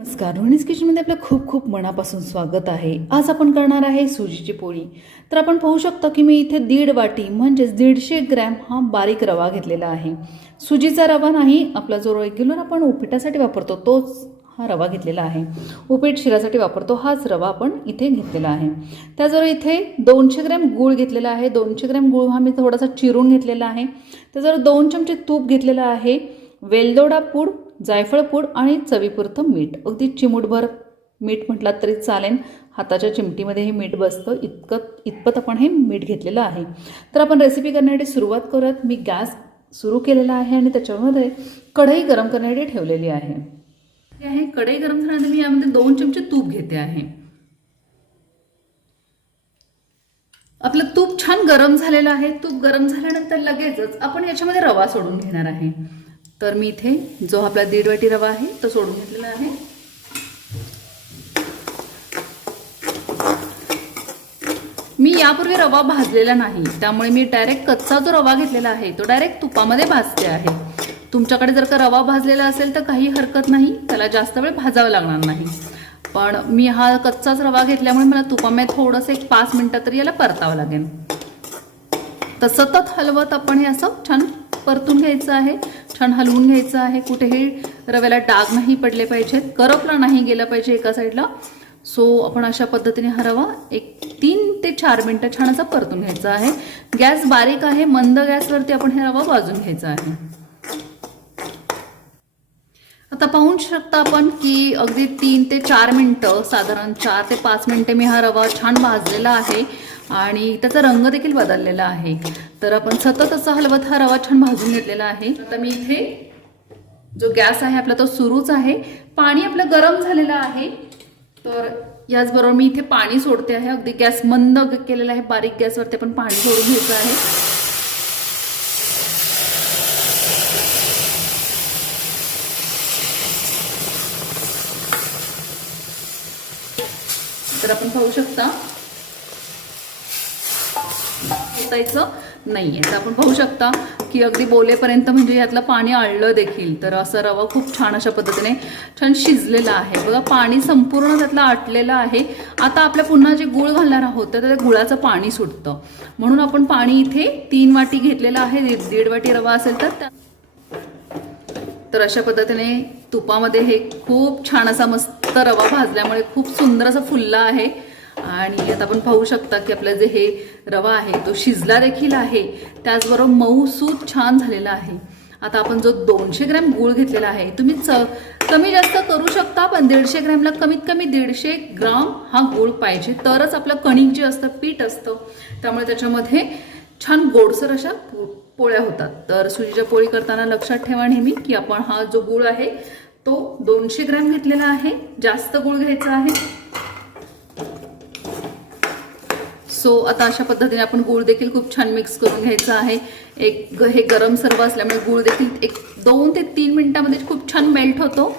नमस्कार, रोहिणीज किचनमध्ये आपलं खूप खूप मनापासून स्वागत आहे. आज आपण करणार आहे सुजीची पोळी. तर आपण पाहू शकता की मी इथे 1.5 वाटी म्हणजेच 150 ग्रॅम हा बारीक रवा घेतलेला आहे. सुजीचा रवा नाही, आपला जो रेग्युलर आपण उपीटासाठी वापरतो तोच हा रवा घेतलेला आहे. उपीट शिरासाठी वापरतो हाच रवा आपण इथे घेतलेला आहे. त्याचबरोबर इथे 200 ग्रॅम गूळ घेतलेला आहे. 200 ग्रॅम गूळ हा मी थोडासा चिरून घेतलेला आहे. त्याचबरोबर 2 चमचे तूप घेतलेलं आहे. वेलदोडा पूड, जायफळ पूड आणि चवीपुरतं मीठ. अगदी चिमूटभर मीठ म्हटलात तरी चालेल. हाताच्या चिमटीमध्ये हे मीठ बसतं इतपत आपण हे मीठ घेतलेलं आहे. तर आपण रेसिपी करण्यासाठी सुरुवात करूयात. मी गॅस सुरू केलेला आहे आणि त्याच्यामध्ये कढई गरम करण्यासाठी ठेवलेली आहे. हे आहे कढई गरम झाल्यानंतर मी यामध्ये 2 चमचे तूप घेते आहे. आपलं तूप छान गरम झालेलं आहे. तूप गरम झाल्यानंतर लगेचच आपण याच्यामध्ये रवा सोडून घेणार आहे. तर मी इथे जो आपला 1.5 वाटी रवा आहे तो सोडून घेतलेला आहे. मी यापूर्वी रवा भाजलेला नाही, त्यामुळे मी डायरेक्ट कच्चा जो रवा घेतलेला आहे तो डायरेक्ट तुपामध्ये भाजते आहे. तुमच्याकडे जर का रवा भाजलेला असेल तर काही हरकत नाही, त्याला जास्त वेळ भाजावं लागणार नाही. पण मी हा कच्चाच रवा घेतल्यामुळे मला तुपामध्ये थोडंसं 5 मिनिटं तरी याला परतावं लागेल. तर सतत हलवत आपण हे असं छान परतून घ्यायचं आहे. छान हलवून घ्यायचं आहे. कुठेही रव्याला डाग नाही पडले पाहिजेत, करपला नाही गेला पाहिजे एका साईडला. सो आपण अशा पद्धतीने हा रवा 3 ते 4 मिनिटं छान असा परतून घ्यायचा आहे. गॅस बारीक आहे, मंद गॅसवरती आपण हे रवा भाजून घ्यायचा आहे. आता पाहू शकता आपण की अगदी 3 ते 4 मिनिटं, साधारण 4 ते 5 मिनिटे मी हा रवा छान भाजलेला आहे आणि त्याचा रंग देखील बदललेला आहे. तर आपण सतत असं हलवत हा रवा छान भाजून घेतलेला आहे. आता मी इथे जो गॅस आहे आपला तो सुरूच आहे. पाणी आपलं गरम झालेलं आहे. तर याचबरोबर मी इथे पाणी सोडते आहे. अगदी गॅस मंद केलेला आहे. बारीक गॅसवरती आपण पाणी सोडून घ्यायचं आहे. तर आपण पाहू शकता होतायचं नाहीये. तर आपण पाहू शकता की अगदी बोलेपर्यंत म्हणजे यातलं पाणी आळलं देखील. तर असा रवा खूप छान अशा पद्धतीने छान शिजलेला आहे. बघा पाणी संपूर्ण त्यातलं आटलेलं आहे. आता आपल्या पुन्हा जे गूळ घालणार आहोत तर त्या गुळाचं पाणी सुटतं, म्हणून आपण पाणी इथे 3 वाटी घेतलेलं आहे. 1.5 वाटी रवा असेल तर अशा पद्धतीने तुपामध्ये हे खूप छान असा मस्त रवा भाजल्यामुळे खूप सुंदर असा फुलला आहे. आणि आता आपण पाहू शकता की आपलं जे हे रवा आहे तो शिजला देखील आहे, त्याचबरोबर मऊसूत छान झालेला आहे. आता आपण जो 200 ग्रॅम गूळ घेतलेला आहे, तुम्ही कमी जास्त करू शकता, पण 150 ग्रॅमला कमीत कमी 150 ग्राम हा गूळ पाहिजे, तरच आपलं कणिक जे असतं पीठ असतं त्यामुळे त्याच्यामध्ये छान गोडसर अशा पोळ्या होतात. तर सुजीच्या पोळी करताना लक्षात ठेवा नेहमी की आपण हा जो गूळ आहे तो 200 ग्रॅम घेतलेला आहे. जास्त गूळ घ्यायचा आहे. सो आता अशा पद्धतीने आपण गूळ देखील खूप छान मिक्स करून घ्यायचं आहे. हे गरम सर्व असल्यामुळे गूळ देखील 2 ते 3 मिनिटांमध्ये खूप छान मेल्ट होतो.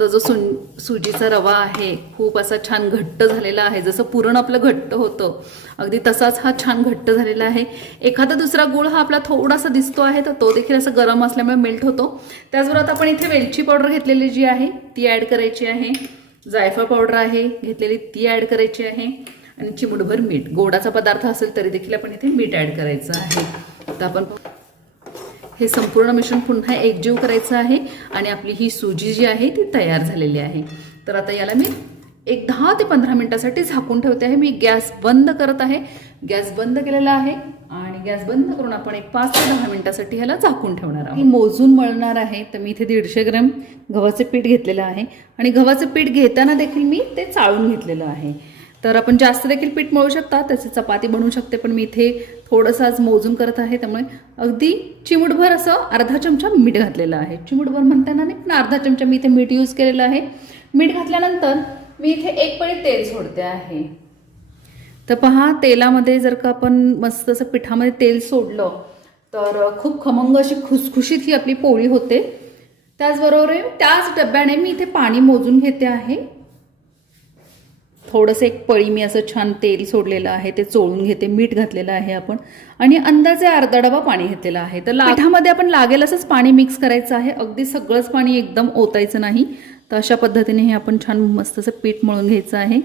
तर जो सुजीचा रवा आहे खूप असा छान घट्ट झालेला आहे. जसं पुरण आपलं घट्ट होतं अगदी तसाच हा छान घट्ट झालेला आहे. एखादा दुसरा गूळ हा आपला थोडासा दिसतो आहे तर तो देखील असं गरम असल्यामुळे मेल्ट होतो. त्याचबरोबर आता आपण इथे वेलची पावडर घेतलेली जी आहे ती ॲड करायची आहे. जायफळ पावडर आहे घेतलेली ती ॲड करायची आहे आणि चिमूटभर मीठ. गोडाचा पदार्थ असेल तरी देखील आपण इथे मीठ ॲड करायचं आहे. तर आपण हे संपूर्ण मिश्रण पुन्हा एकजीव करायचं आहे आणि आपली ही सुजी जी आहे ती तयार झालेली आहे. तर आता याला मी 10 ते 15 मिनिटासाठी झाकून ठेवते आहे. मी गॅस बंद करत आहे. गॅस बंद केलेला आहे आणि गॅस बंद करून आपण 5 ते 10 मिनिटासाठी ह्याला झाकून ठेवणार आहोत. मोजून मळणार आहे. तर मी इथे 150 ग्रॅम गव्हाचे पीठ घेतलेलं आहे आणि गव्हाचं पीठ घेताना देखील मी ते चाळून घेतलेलं आहे. तर आपण जास्त देखील पीठ मळू शकता, त्याची चपाती बनवू शकते, पण मी इथे थोडंसं आज मोजून करत आहे त्यामुळे अगदी चिमूटभर असं अर्धा चमचा मीठ घातलेलं आहे. चिमूटभर म्हणताना नाही पण अर्धा चमचा मी इथे मीठ यूज केलेलं आहे. मीठ घातल्यानंतर मी इथे 1 पळी तेल सोडते आहे. तर पहा, तेलामध्ये जर का आपण मस्त असं पिठामध्ये तेल सोडलं तर खूप खमंग अशी खुसखुशीत ही आपली पोळी होते. त्याचबरोबर त्याच डब्याने मी इथे पाणी मोजून घेते आहे. थोडंसं एक पळी मी असं छान तेल सोडलेलं आहे ते चोळून घेते, मीठ घातलेलं आहे आपण आणि अंदाजे अर्धा डबा पाणी घेतलेलं आहे. तर पिठामध्ये आपण लागेल असंच पाणी मिक्स करायचं आहे, अगदी सगळंच पाणी एकदम ओतायचं नाही. तर अशा पद्धतीने हे आपण छान मस्त असं पीठ मळून घ्यायचं आहे.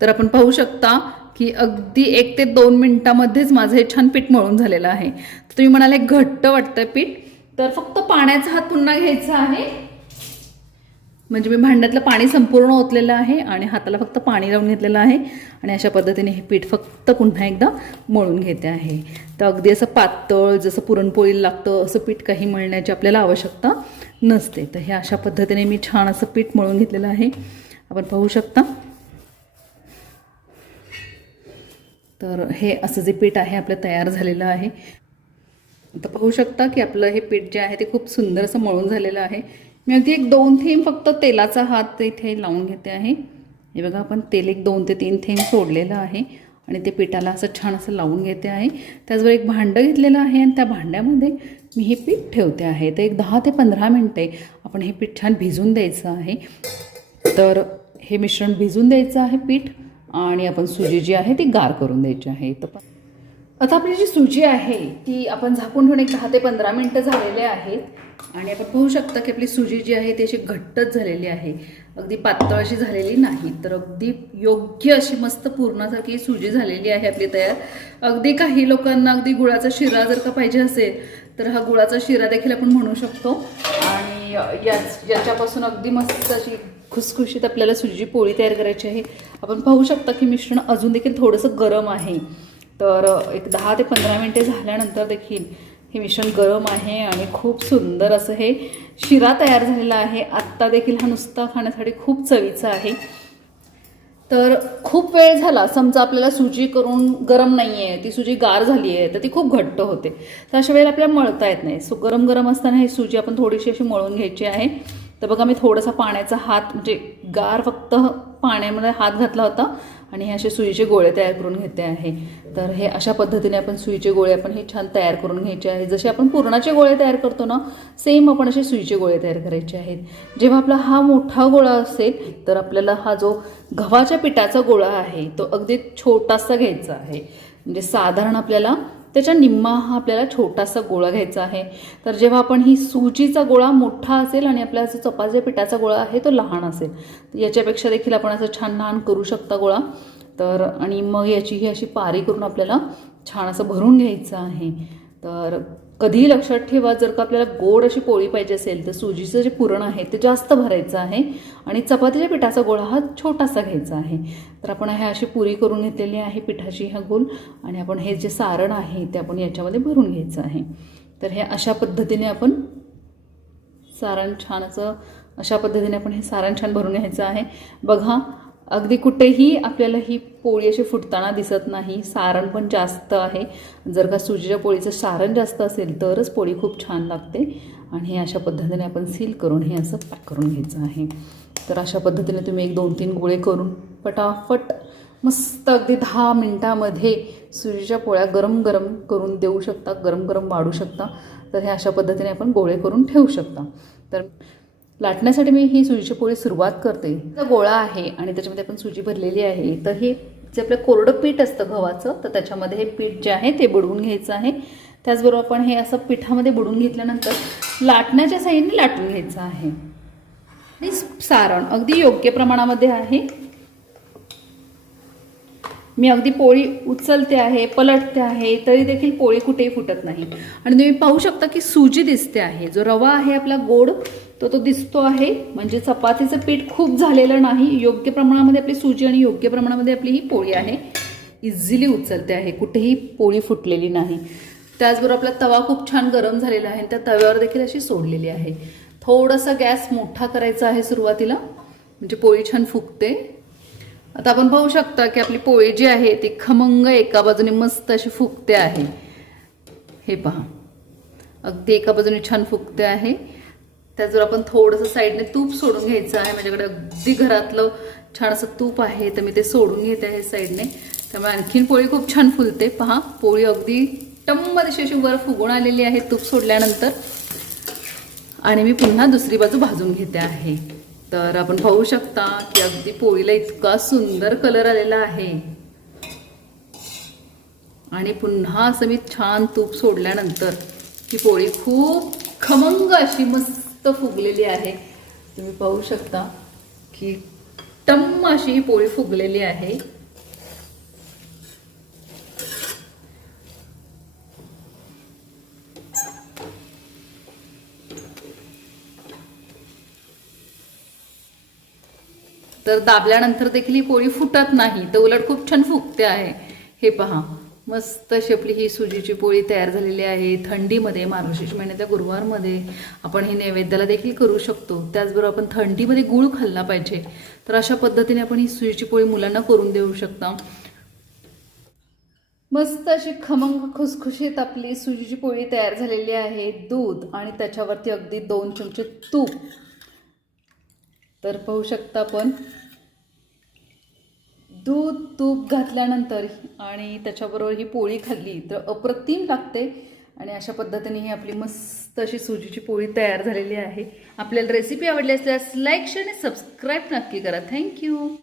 तर आपण पाहू शकता की अगदी 1 ते 2 मिनिटामध्येच माझं हे छान पीठ मळून झालेलं आहे. तर तुम्ही म्हणाले घट्ट वाटतंय पीठ, तर फक्त पाण्याचा हात पुन्हा घ्यायचा आहे. म्हणजे मी भांड्यातलं पाणी संपूर्ण ओतलेलं आहे आणि हाताला फक्त पाणी लावून घेतलेलं आहे आणि अशा पद्धतीने हे पीठ फक्त पुन्हा एकदा मळून घेते आहे. तर अगदी असं पातळ जसं पुरणपोळीला लागतं असं पीठ काही मळण्याची आपल्याला आवश्यकता नसते. तर हे अशा पद्धतीने मी छान असं पीठ मळून घेतलेलं आहे, आपण पाहू शकता. तर हे असं जे पीठ आहे आपलं तयार झालेलं आहे. आता पाहू शकता की आपलं हे पीठ जे आहे ते खूप सुंदर असं मळून झालेलं आहे. मी अगदी 1-2 थेंब फक्त तेलाचा हात इथे लावून घेते आहे. हे बघा, आपण तेल 1-2 ते 3 थेंब सोडलेलं आहे आणि ते पिठाला असं छान असं लावून घेते आहे. त्याचबरोबर एक भांडं घेतलेलं आहे आणि त्या भांड्यामध्ये मी हे पीठ ठेवते आहे. तर एक 10 ते 15 मिनटे आपण हे पीठ छान भिजून द्यायचं आहे. तर हे मिश्रण भिजून द्यायचं आहे पीठ आणि आपण सुजी जी आहे ती गार करून द्यायची आहे. तर आता आपली जी सुजी आहे ती आपण झाकून ठेवून एक 10 ते 15 मिनटं झालेले आहेत आणि आपण पाहू शकता की आपली सुजी जी आहे ती अशी घट्टच झालेली आहे, अगदी पातळ अशी झालेली नाही. तर अगदी योग्य अशी मस्त पूर्णासारखी सुजी झालेली आहे आपली तयार. अगदी काही लोकांना अगदी गुळाचा शिरा जर का पाहिजे असेल तर हा गुळाचा शिरा देखील आपण म्हणू शकतो आणि याच्यापासून अगदी मस्त अशी खुसखुशीत आपल्याला सुजीची पोळी तयार करायची आहे. आपण पाहू शकता की मिश्रण अजून देखील थोडंसं गरम आहे. तर एक 10 ते 15 मिनटे झाल्यानंतर देखील हे मिश्रण गरम आहे आणि खूप सुंदर असं हे शिरा तयार झालेला आहे. आत्ता देखील हा नुसता खाण्यासाठी खूप चवीचा आहे. तर खूप वेळ झाला समजा आपल्याला सुजी करून गरम नाही आहे, ती सुजी गार झाली आहे तर ती खूप घट्ट होते. तर अशा वेळेला आपल्याला मळता येत नाही. सो गरम गरम असताना ही सुजी आपण थोडीशी अशी मळून घ्यायची आहे. तर बघा, मी थोडासा पाण्याचा हात म्हणजे गार फक्त पाण्यामध्ये हात घातला होता आणि हे असे सुईचे गोळे तयार करून घेते आहे. तर हे अशा पद्धतीने आपण सुईचे गोळे आपण हे छान तयार करून घ्यायचे आहे. जसे आपण पुरणाचे गोळे तयार करतो ना, सेम आपण असे सुईचे गोळे तयार करायचे आहेत. जेव्हा आपला हा मोठा गोळा असेल तर आपल्याला हा जो गव्हाच्या पिठाचा गोळा आहे तो अगदी छोटासा घ्यायचा आहे. म्हणजे साधारण आपल्याला त्याच्या निम्मा हा आपल्याला छोटासा गोळा घ्यायचा आहे. तर जेव्हा आपण ही सुजीचा गोळा मोठा असेल आणि आपल्या जो चपातीच्या पिठाचा गोळा आहे तो लहान असेल तर याच्यापेक्षा देखील आपण असं छान लहान करू शकता गोळा. तर आणि मग याची ही अशी पारी करून आपल्याला छान असं भरून घ्यायचं आहे. तर कधीही लक्षात ठेवा, जर का आपल्याला गोड अशी पोळी पाहिजे असेल तर सुजीचं जे पुरण आहे ते जास्त भरायचं आहे आणि चपातीच्या पिठाचा गोळा हा छोटासा घ्यायचा आहे. तर आपण हे अशी पुरी करून घेतलेली आहे पिठाची ह्या गोल आणि आपण हे जे सारण आहे ते आपण याच्यामध्ये भरून घ्यायचं आहे. तर हे अशा पद्धतीने आपण सारण छान असं अशा पद्धतीने आपण हे सारण छान भरून घ्यायचं आहे. बघा, अगदी कुठेही आपल्याला ही पोळी अशी फुटताना दिसत नाही. सारण पण जास्त आहे. जर का सुजीच्या पोळीचं सारण जास्त असेल तरच पोळी खूप छान लागते. आणि हे अशा पद्धतीने आपण सील करून हे असं पॅक करून घ्यायचं आहे. तर अशा पद्धतीने तुम्ही 1-2-3 गोळे करून पटापट मस्त अगदी 10 मिनटामध्ये सुजीच्या पोळ्या गरम गरम करून देऊ शकता, गरम गरम वाढू शकता. तर हे अशा पद्धतीने आपण गोळे करून ठेवू शकता. तर लाटण्यासाठी मी ही सुजीची पोळी सुरुवात करते. गोळा आहे आणि त्याच्यामध्ये आपण सुजी भरलेली आहे. तर हे जे आपलं कोरडं पीठ असतं गव्हाचं, तर त्याच्यामध्ये हे पीठ जे आहे ते बुडवून घ्यायचं आहे. त्याचबरोबर आपण हे असं पिठामध्ये बुडवून घेतल्यानंतर लाटण्याच्या साहाय्याने लाटून घ्यायचं आहे. आणि सारण अगदी योग्य प्रमाणामध्ये आहे. मी अगदी पोळी उचलते आहे, पलटते आहे, तरी देखील पोळी कुठेही फुटत नाही. आणि तुम्ही पाहू शकता की सुजी दिसते आहे. जो रवा आहे आपला गोड तो दिसतो आहे. म्हणजे चपातीचं पीठ खूप झालेलं नाही, योग्य प्रमाणामध्ये आपली सुजी आणि योग्य प्रमाणामध्ये आपली ही पोळी आहे. इझिली उचलते आहे, कुठेही पोळी फुटलेली नाही. त्याचबरोबर आपला तवा खूप छान गरम झालेला आहे. त्या तव्यावर देखील अशी सोडलेली आहे. थोडासा गॅस मोठा करायचा आहे सुरुवातीला, म्हणजे पोळी छान फुगते. आता आपण पाहू शकता की आपली पोळी जी आहे ती खमंग एका बाजूने मस्त अशी फुगते आहे. हे पहा, अगदी एका बाजूने छान फुगते आहे. त्याचबरोबर आपण थोडंसं साईडने तूप सोडून घ्यायचं आहे. माझ्याकडे अगदी घरातलं छान असं तूप आहे, तर मी ते सोडून घेते आहे साईडने. त्यामुळे आणखीन पोळी खूप छान फुलते. पहा, पोळी अगदी टम्म दिशेशी वर फुगून आलेली आहे तूप सोडल्यानंतर. आणि मी पुन्हा दुसरी बाजू भाजून घेते आहे. तर आपण पाहू शकता की अगदी पोळीला इतका सुंदर कलर आलेला आहे. आणि पुन्हा असं मी छान तूप सोडल्यानंतर ही पोळी खूप खमंग अशी मस्त फुगलेली आहे. तुम्ही पाहू शकता की टम्म अशी ही पोळी फुगलेली आहे. तर दाबल्यानंतर देखील ही पोळी फुटत नाही, तर उलट खूप छान फुगते आहे. हे पहा, मस्त अशी आपली ही सुजीची पोळी तयार झालेली आहे. थंडीमध्ये, मार्गशीर्ष महिन्याच्या गुरुवारमध्ये आपण ही नैवेद्याला देखील करू शकतो. त्याचबरोबर आपण थंडीमध्ये गूळ खाल्ला पाहिजे. तर अशा पद्धतीने आपण ही सुजीची पोळी मुलांना करून देऊ शकता. मस्त अशी खमंग खुसखुशीत आपली सुजीची पोळी तयार झालेली आहे. दूध आणि त्याच्यावरती अगदी 2 चमचे तूप. तर पाहू शकता आपण दूध तूप घातल्यानंतर आणि त्याच्याबरोबर ही पोळी खाल्ली तर अप्रतिम लागते. आणि अशा पद्धतीने ही आपली मस्त अशी सुजीची पोळी तयार झालेली आहे. आपल्याला रेसिपी आवडली असल्यास लाईक शेअर आणि सबस्क्राईब नक्की करा. थँक्यू.